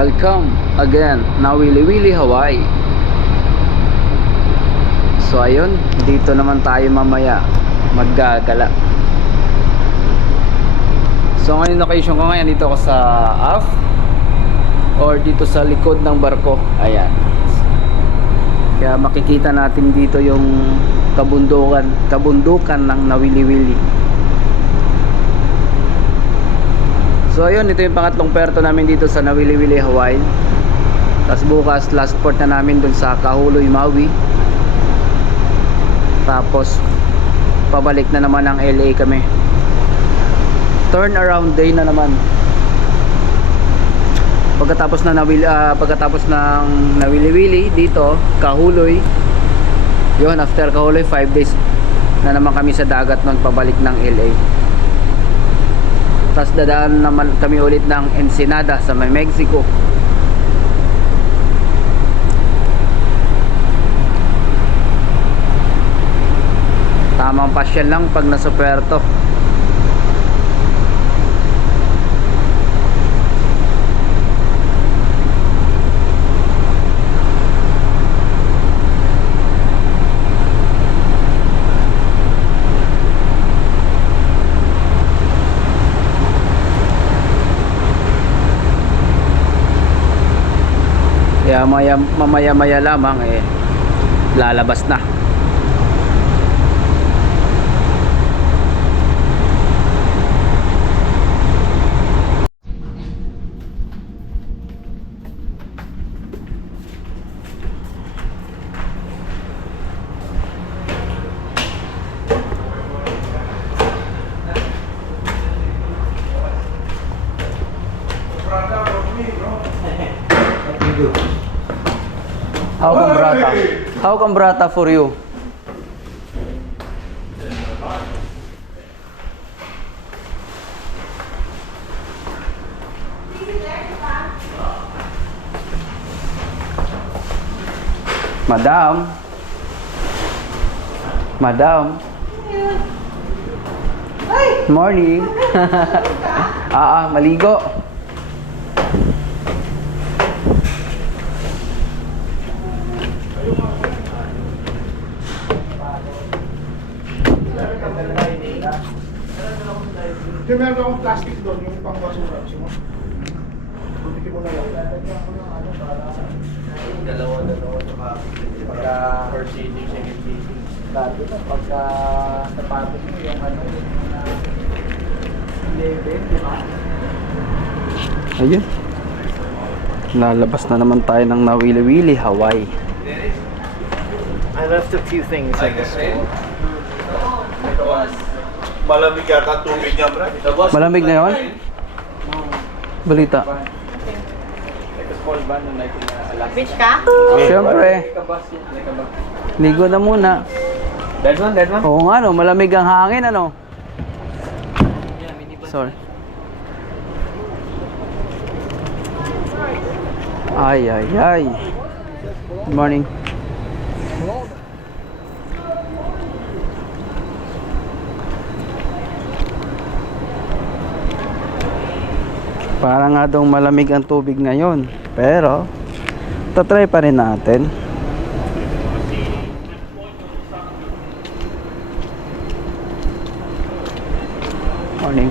Welcome again na Wili Wili Hawaii. So ayun, dito naman tayo mamaya maggagala. So ngayon location ko ngayon, dito ako sa aft or dito sa likod ng barko. Ayan. Kaya makikita natin dito yung kabundukan ng Nawili-Wili. So ayun, ito yung pangatlong puerto namin dito sa Nawili-Wili, Hawaii. Tapos bukas last port na namin dun sa Kahuloy, Maui. Tapos pabalik na naman ng LA kami. Turn around day na naman. Pagkatapos ng Nawili-Wili dito, Kahuloy. Yun, after Kahuloy 5 days na naman kami sa dagat nun pabalik ng LA. Tapos dadaan naman kami ulit ng Ensenada sa may Mexico. Tamang pasyal lang pag nasa puerto. Kaya mamaya lamang lalabas na. How come brata for you? Madam. Morning. Maligo. Kaya meron akong plastic doon, yung pang-basura. Buti mo na lang. Dalawa, pagka first seating, second seating. Dati na, pagka sapatos mo yung level, di ba? Ayun. Lalabas na naman tayo ng Nawili-Wili, Hawaii. I left a few things in the store. Malamig yata tubig niya, bro. Malamig na yun? Balita. Beach ka? Siyempre. Ligo na muna. That one? Oo nga, no, malamig ang hangin, ano? Sorry. Ay. Good morning. Parang nga daw malamig ang tubig ngayon. Pero, tatry pa rin natin. Morning.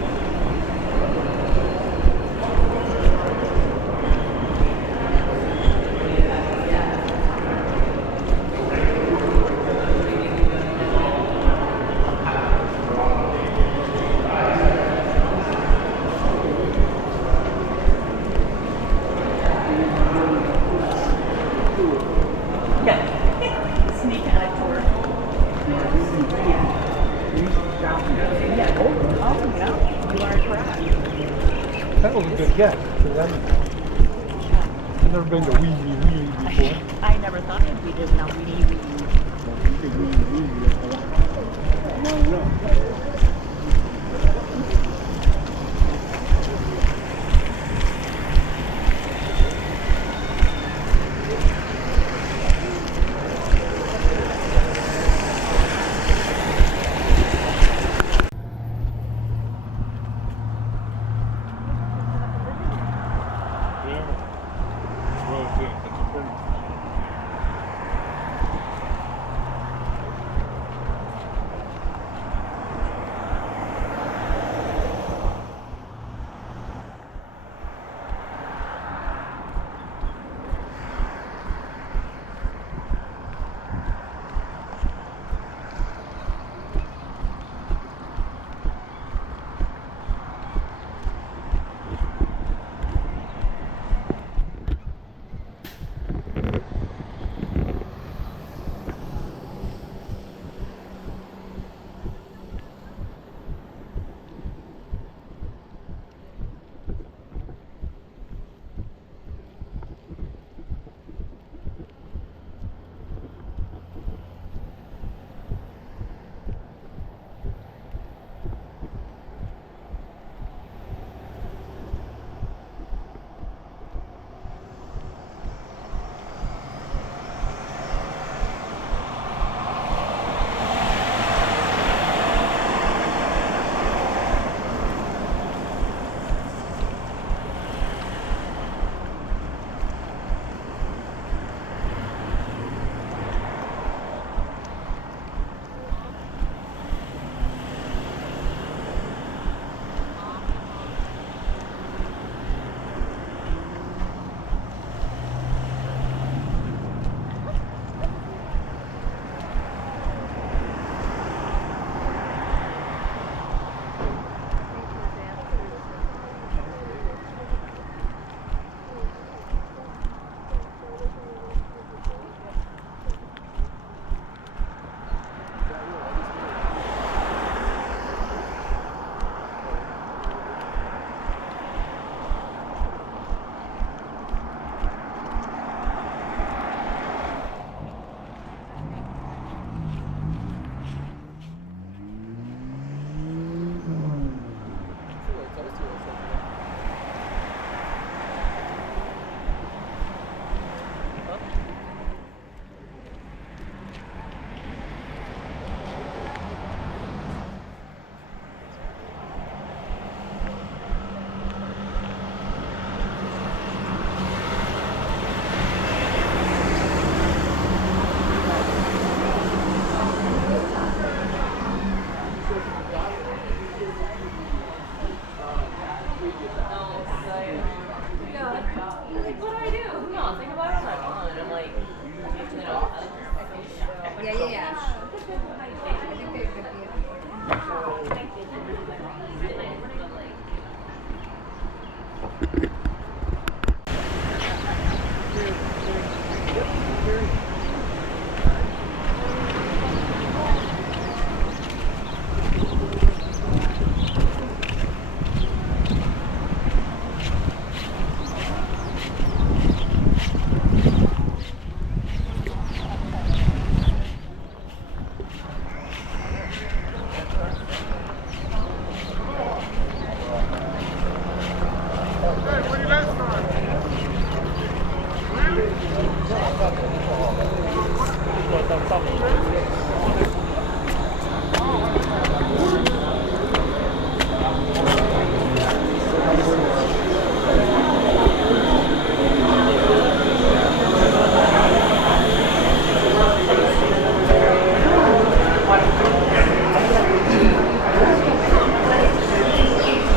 Sneak out of tour. You are correct. That was a good guess. I've never been to Wili before. I never thought that we did now.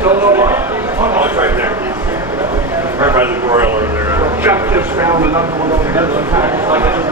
Oh, it's right there. Right by the broiler there. Chuck just found another one over here. It's like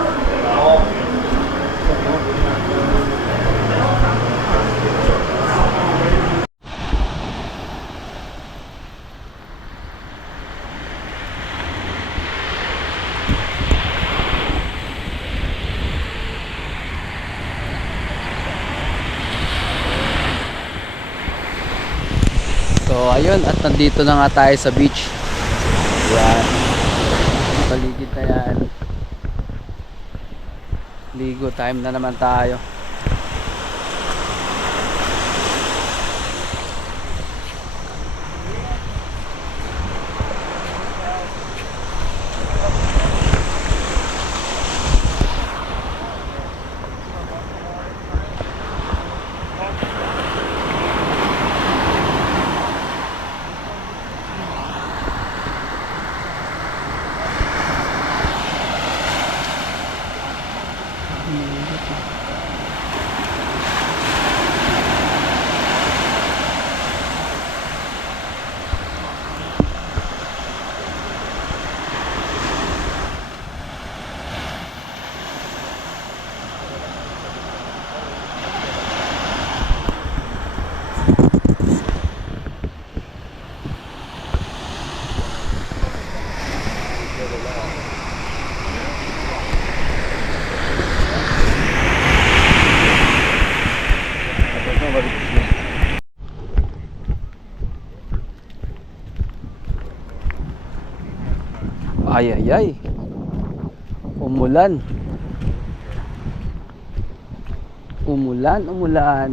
So ayun, at nandito na nga tayo sa beach. Yan. Paligid na yan. Ligo time na naman tayo. Ay ay ay. Umulan. Umulan, umulan.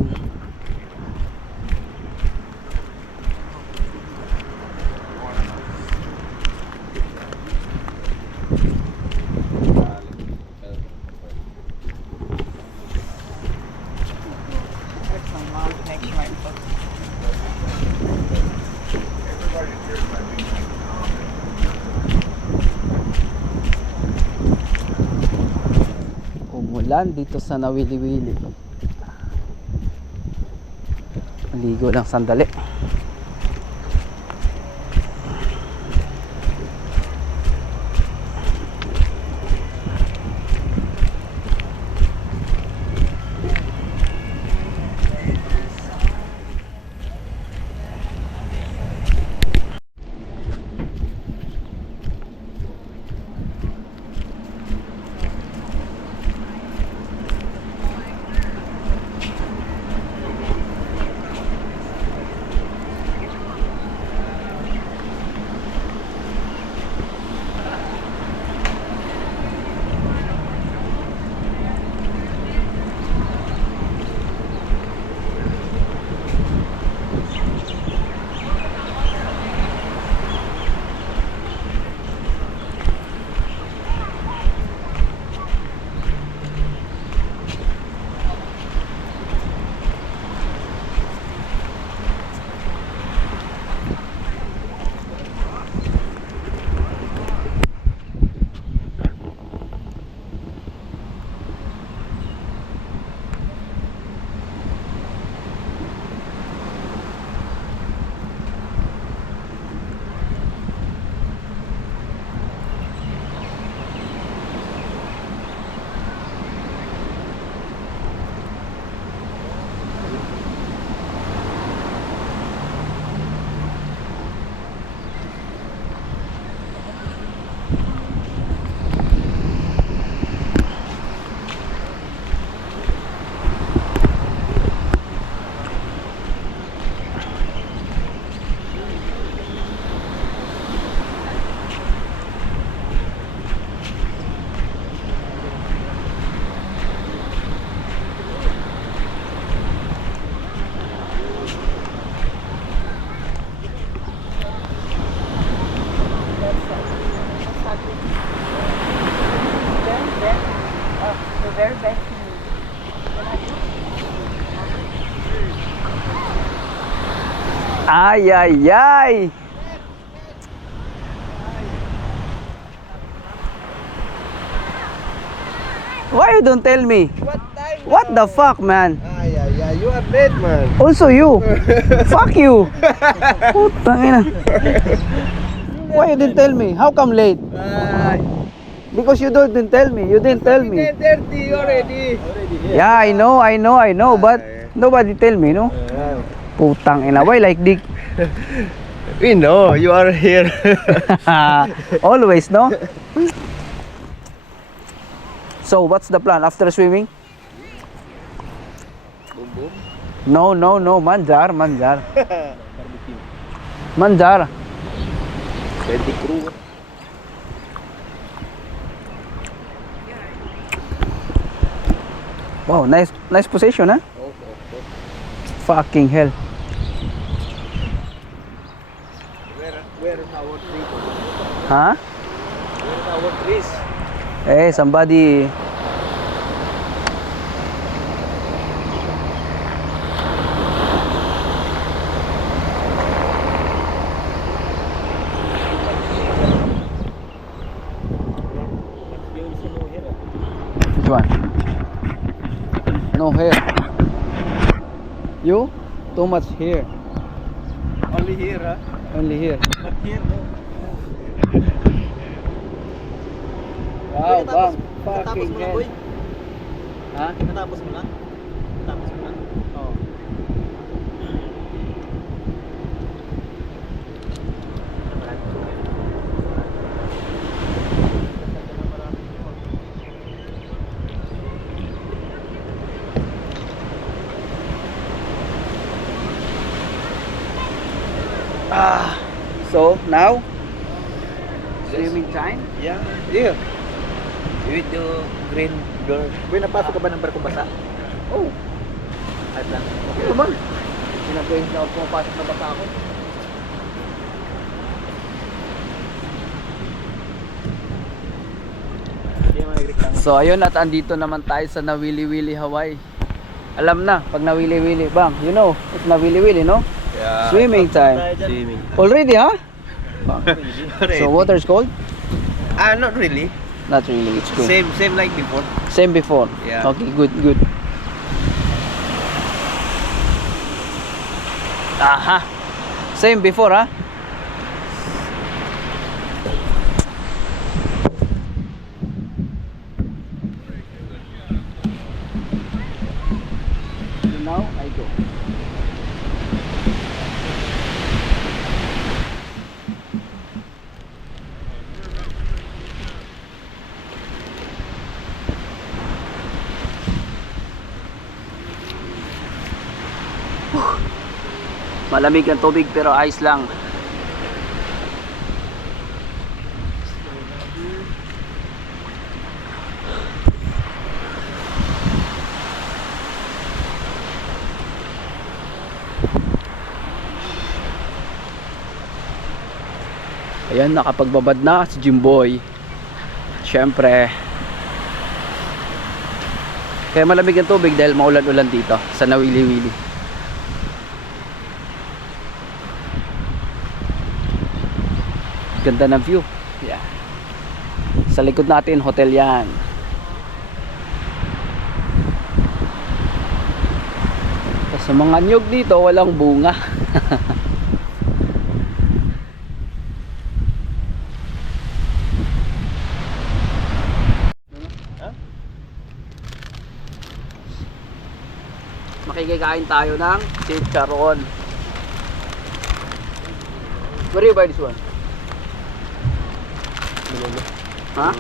Umulan dito sa Nawili-Wili. Ligo lang sandali. very best news. Ay, ay, ay! Why you don't tell me? What time? What the fuck, man? Ay, ay, Yeah, you are late, man. Also you. Fuck you. Putang ina. Why you didn't tell me? How come late? Because you didn't tell me. You didn't tell me. 10:30 already. Yeah, I know, but nobody tell me, no? Putang ina. Why like dick? We know you are here. Always, no? So, what's the plan after swimming? No, manjar. Manjar. Wow, nice position, huh? Fucking hell. Where is our tree? Huh? Where is our trees? Hey, somebody. Which one? No hair. You? Too much hair. Only here, huh? Only here. Not here, no. Wow, bang. Natapos Fucking mo na, hell. boy? Ha? Natapos mo na? Natapos mo na? Oo. So, now? Swimming time? Yeah. Here. With the green girl. Boy, napasok ka ba ng barko basa? Oh, Ay, lang. okay naman. Pinag-gain na ako pumapasok na basa ako. Hindi naman nag-rectangle. So, ayun at andito naman tayo sa Nawili-Wili, Hawaii. Alam na, pag Nawili-Wili, bang, you know, it's Nawili-Wili, no? Yeah. Swimming time. Swimming. Already, ha? So, water's cold? Not really. Not really, it's cool. Same like before. Same before? Yeah. Okay, good. Aha! Same before, ha? So now, I go. Malamig ang tubig pero ice lang. Ayan, nakapagbabad na si Jimboy. Siyempre. Kaya malamig ang tubig dahil maulan-ulan dito sa Nawili-Wili. Ganda ng view. Yeah. Sa likod natin, hotel yan. Sa mga nyug dito, walang bunga. Makikikain tayo ng chicharon. Where do you buy this one? Ha?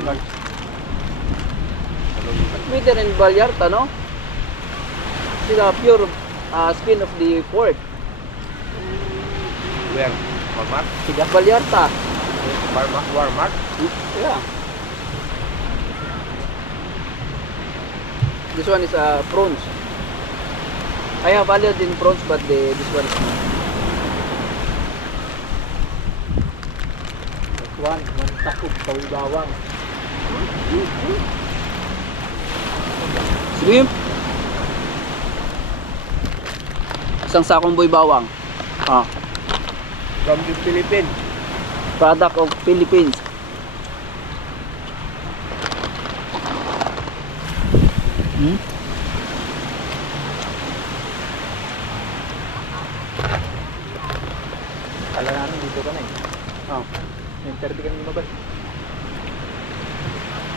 Better in Vallarta, no? Sila pure skin of the pork. Where? Walmart? Vallarta. Walmart? Yeah. This one is prawns. I have allergy in prawns, but this one is not. One takop bawang. Shrimp. Isang sakong boy bawang. From the Philippines. Product of Philippines. Dito ka na eh. Oh. 9:30 kami lumabas.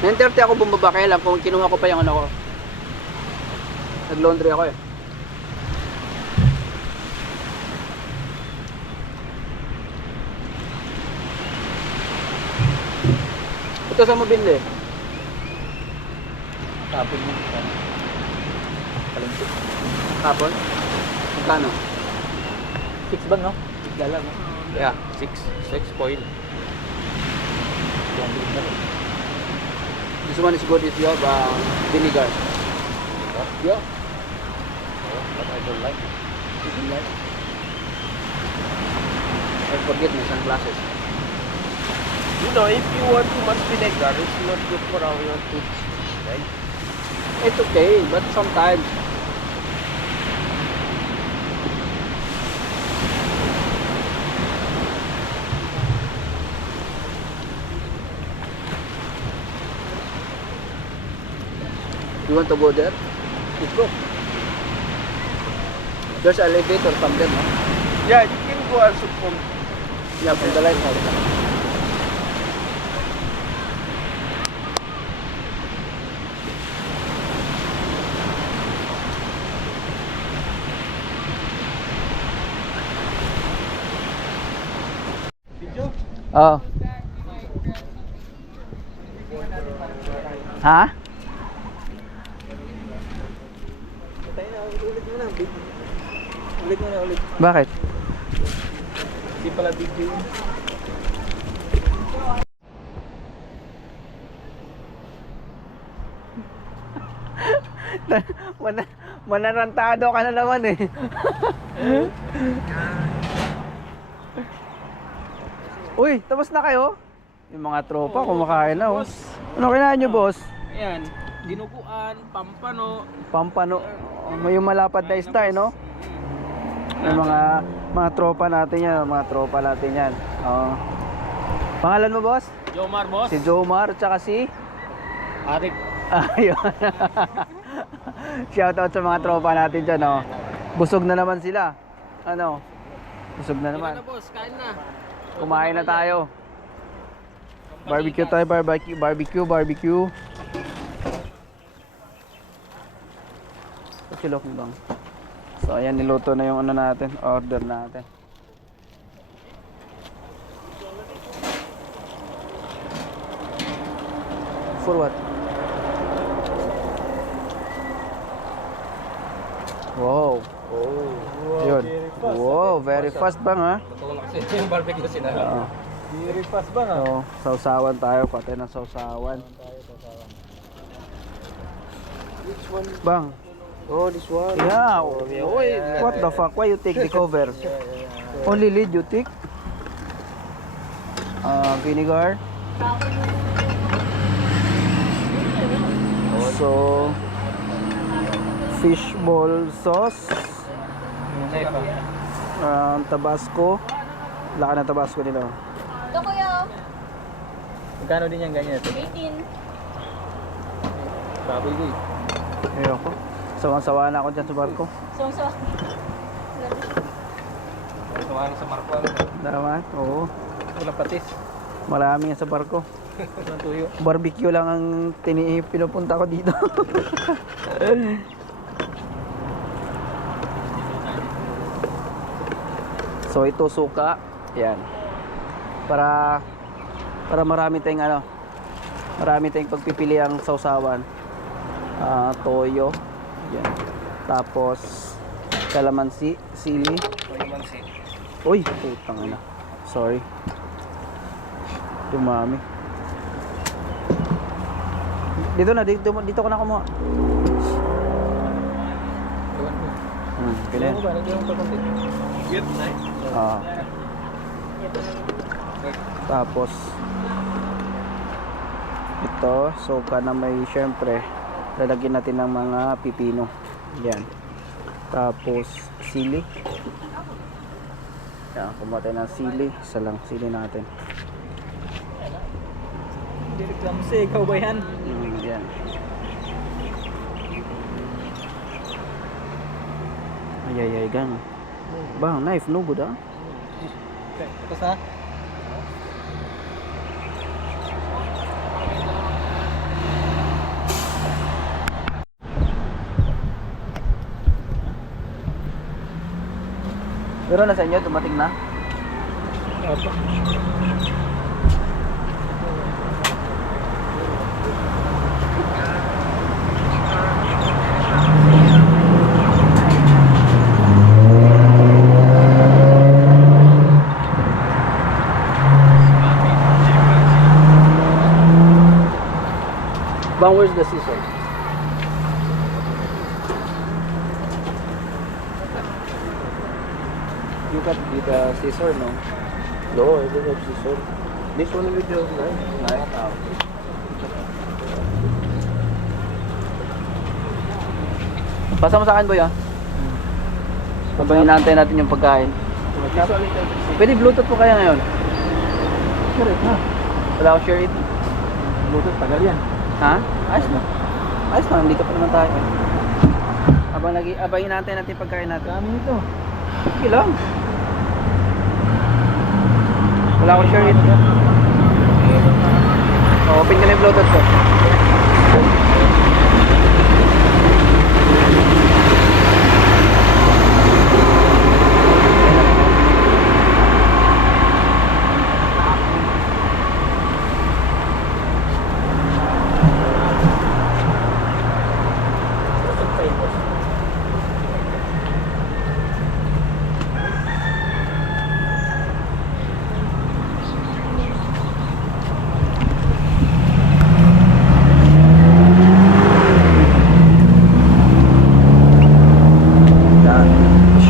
9:30 ako bumaba, kaya lang kung kinuha ko pa yung ano ko. Nag-laundry ako eh. Ito sa mo binili? Tapon mo. Kalungkot. Tapon? Magkano? 6 ba no? Bigla lang no? Yeah. 6 foil. This one is good if you have vinegar. Yeah. But I don't like it. You can like. I forget my sunglasses. You know, if you want too much vinegar, it's not good for our foods, right? It's okay, but sometimes. You want to go there? Let's go. There's an elevator from there, no? Yeah, you can go also from Yeah, from the lighthouse. Oh. Ha? Ulit. Bakit? Hindi pala video yun. Manarantado ka na naman eh. Uy, tapos na kayo? Yung mga tropa kumakain na oh. Ano kinain nyo, boss? Ayan, dinuguan, pampano. Pampano. May yung malapad na isda, eh, no? Yung mga tropa natin yan, mga tropa natin yan. Oh. Pangalan mo, boss? Jomar, boss. Si Jomar, tsaka si? Arik. Ayun. Shoutout sa mga tropa natin dyan, oh. Busog na naman sila. Ano? Busog na naman. boss, kain na. Kumain na tayo. Barbecue tayo, barbecue. Pachilok mo bang? So ayan, niluto na yung ano natin, order natin. For what? Wow. Oh. Yun. Wow, very fast bang ha? Matulak kasi yung barbecue sinara. Oo. Very fast ba na? So, sausawan tayo, patay ng sausawan. Which one? Bang. Oh, this one. Yeah. Oh, What the fuck? Why you take the cover? Only lid you take? Vinegar. So, fishball sauce. Tabasco. Laka na Tabasco nila. Ito kuya, Magkano din yung ganyan ito? 18. Baboy ko Ayoko. Sawang-sawa na ako dyan sa barko. So. Tumahan sa Marco. Naman? Oo. Walang patis. Marami yan sa barko. Walang tuyo. Barbecue lang ang pinupunta ko dito. So ito suka. Yan. Para marami tayong marami tayong pagpipili ang sausawan. Toyo. Yan. Tapos kalamansi, sili. Uy, putang ina. Sorry. Dumami. Dito ko na kumuha. Ganyan. ba? Nagyan mo pa konti. Yep, nice. Tapos ito, suka na may syempre lalagyan natin ng mga pipino. Yan. Tapos sili. Yan, kumuha tayo ng sili. Isa lang sili natin. Hindi reklamo siya, ikaw ba yan? Yan. Ay, gang. Bang, knife, no good ah. Tapos na? Pero nasa inyo, dumating na? Opo. Bang, where's the scissor? You cut with the scissor, no? No, I don't have scissor. This one with your knife. Knife? Ah, okay. Pasa mo sa akin, boy, ah. Habang inaantay natin yung pagkain. Pwede Bluetooth po kaya ngayon? Sure, ha? Wala akong share it. Bluetooth, tagal yan. Ha? Ayos na. Ayos na, nandito pa naman tayo. Habang inaantay natin yung pagkain natin. Dami nito. Sige lang. Wala akong share it. Open ko na yung Bluetooth ko.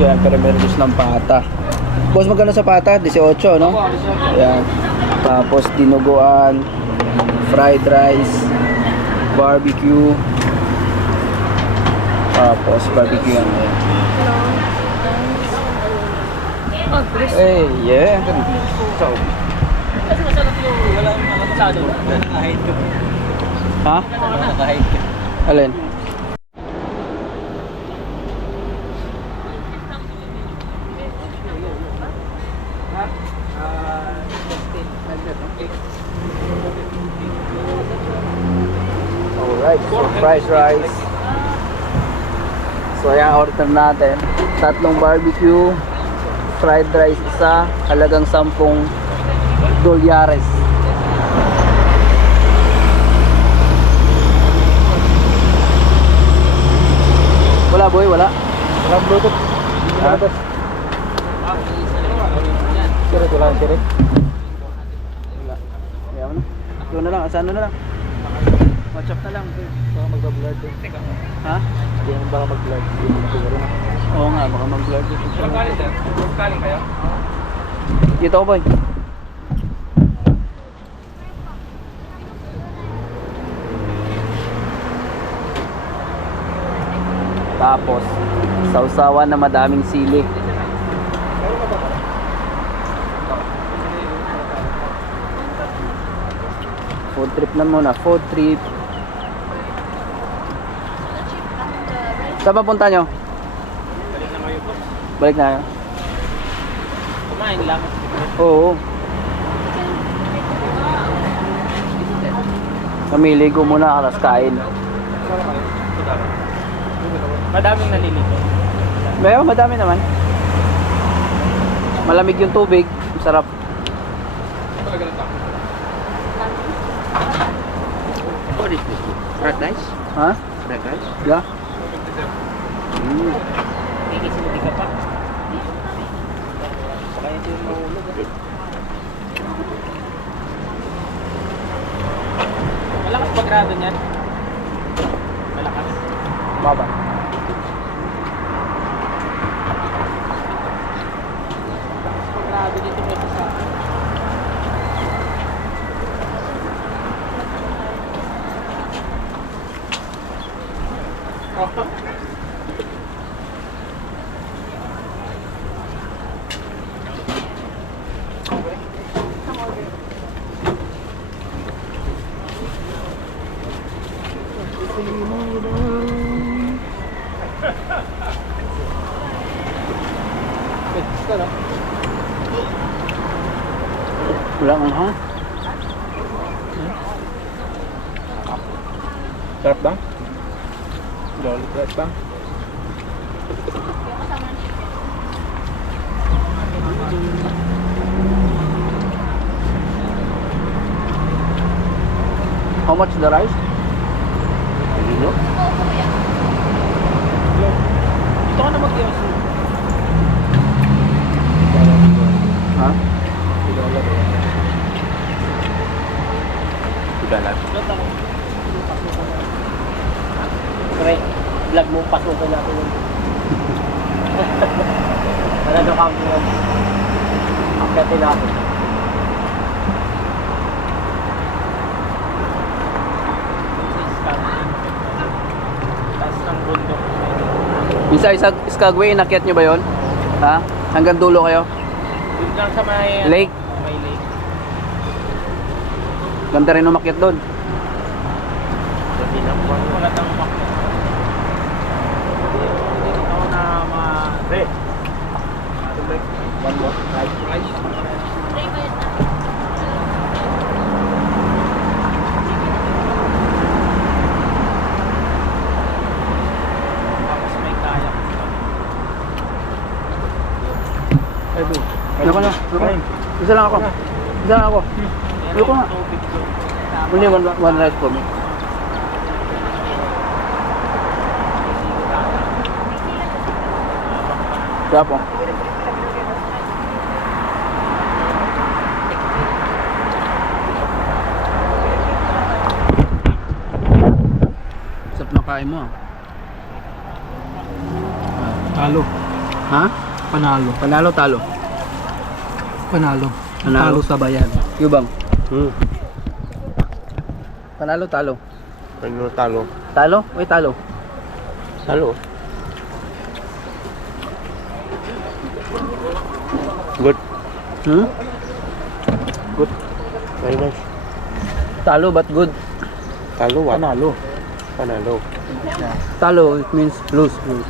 Siyempre meron gusto ng pata. Boss, magkano sa pata? 18, no? Ayan. Tapos dinuguan, fried rice, barbecue. Tapos barbecue yan. Hey, yeah. So, Kasi masarap yung walang nakasado. Nakahide ka. ha? Nakahide ka. Alin? Alright, so fried rice. So ayan, order natin. 3 barbecue, fried rice isa, halagang 10 dolyares. Wala boy, wala. Wala Bluetooth. Ha? Sure, wala sure. Wala. Kaya mo na. Yun na lang, saan na lang? WhatsApp na lang. Baka mag-blur din. Ha? Hindi naman baka mag-blur. Hindi naman siguro na. Oo nga, baka mag-vlog dito. Kaling kayo? Dito ako boy. Tapos, sausawan na madaming sili. Food trip na muna, food trip. Saan ba punta nyo? Balik na kayo? Kumain lang. Oo. Namiligo muna, alas kain. Madaming nalilito. Meron, madami naman. Malamig yung tubig, masarap. What is this? Fried rice? Ha? Fried rice? Yeah. Ikisimuli ka pa. Saka ito yung mahulog. Malakas ba grado niyan? Malakas. Baba. Grado dito kasi sa akin. Wala ang hang. Sarap bang? Lollipop bang? How much the rice? Hindi no? Ito ka na mag-iwas. Ha? Udalan. Pre, vlog mo, pasukan natin yun. Ano na kami yun? Akyatin natin. Taas ng bundok. Isa Skagway, inakyat nyo ba yon? Ha? Hanggang dulo kayo? Doon lang sa may... Lake? May lake. Ganda rin umakyat doon. Sabi na po. Wala tang umakyat. Hindi ako na Pre. one more. Rice. Tapos may kayak. Ano ka na? Isa lang ako. Isa lang ako. Ayoko nga. Tubig doon. Only one rice for me. Kaya po. Sarap na kain mo ah. Talo. Ha? Panalo. Panalo, talo. Panalo. Panalo. Talo sa bayan. Yubang. Hmm. Panalo, talo. Ano talo? Talo? Uy, talo. Talo. Good. Hmm? Good. Very nice. Talo but good. Talo what? Panalo. Panalo. Talo, it means lose. Hmm.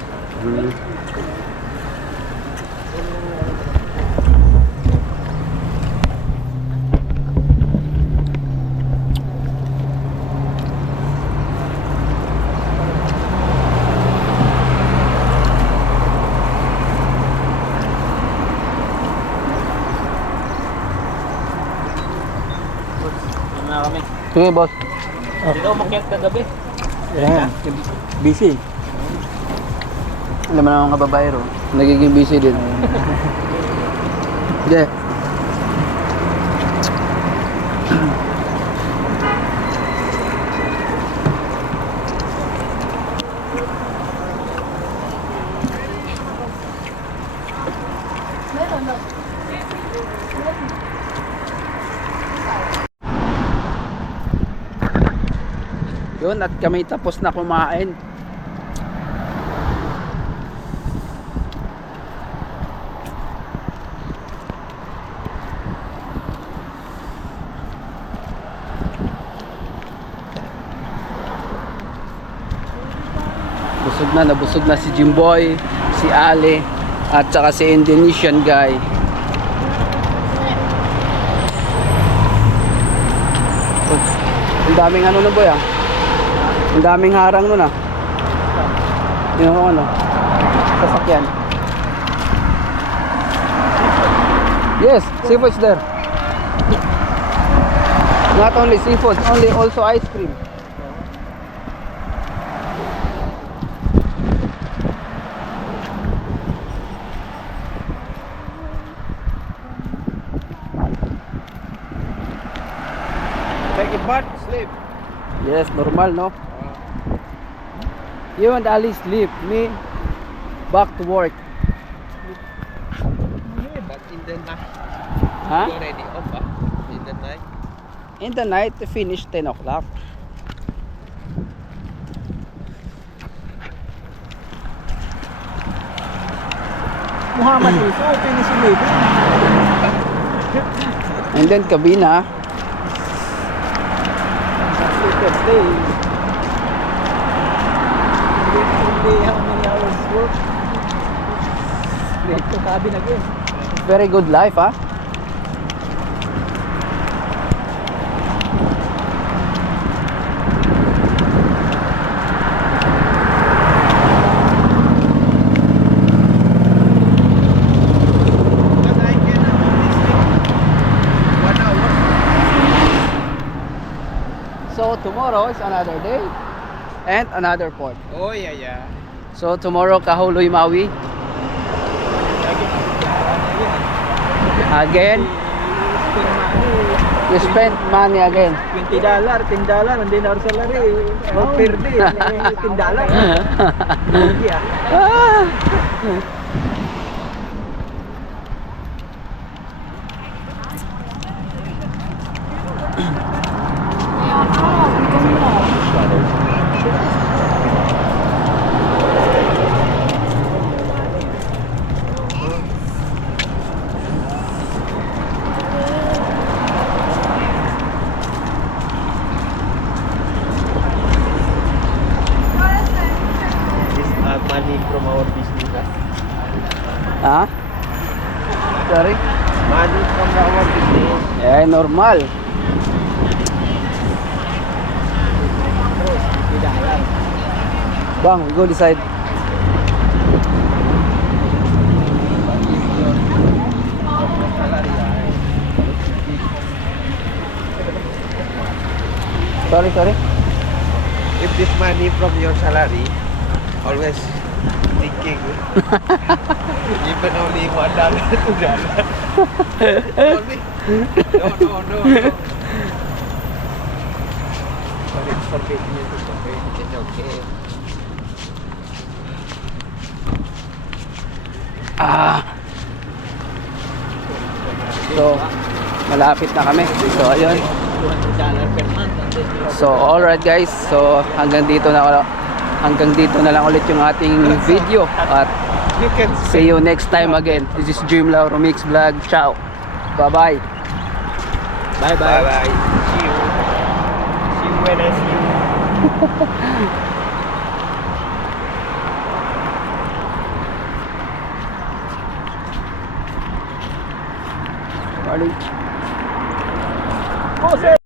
Ano na kami? Sige, boss. Hindi ka umakyat kagabi. Yeah. Busy. Alam mo na mga babae ro. Nagiging busy din. Sige. Yun, at kami tapos na kumain. Nabusog na si Jimboy, si Ale, at saka si Indonesian guy. Oh, ang daming ano na boy ah. Ang daming harang nun ah. Tingnan ko ano. Sasakyan. Yes, seafood's there. Not only seafood, also ice cream. Take a bath, sleep. Yes, normal no? You and Ali sleep, me back to work. But in the night, Huh? you already off in the night. In the night, finish 10 o'clock. Muhammad Iso, finish 11. And then kabina. Sleepless day. Only how many hours work? Straight to cabin again. Very good life, ah. tomorrow is another day and another port. Oh, yeah. So tomorrow Kahuluy Maui. Again, you spend money again. $20, $10, hindi na salary. Oh, per day, $10. Yeah. Ah. This money from our business. Ha? Sorry? Money from our business. Eh, normal. Bang, we go this side. Sorry. If this money from your salary, always thinking. Even only $1, $2. Only. No. Forget me. It's okay. So, malapit na kami. So, ayun. $200 per month. So, alright guys. So, hanggang dito na lang ulit yung ating video. At You can see you next time again. This is Dream Lauro Mix Vlog. Ciao. Bye-bye. Bye-bye. See you. See you when I see you. Morning. Oh, sir.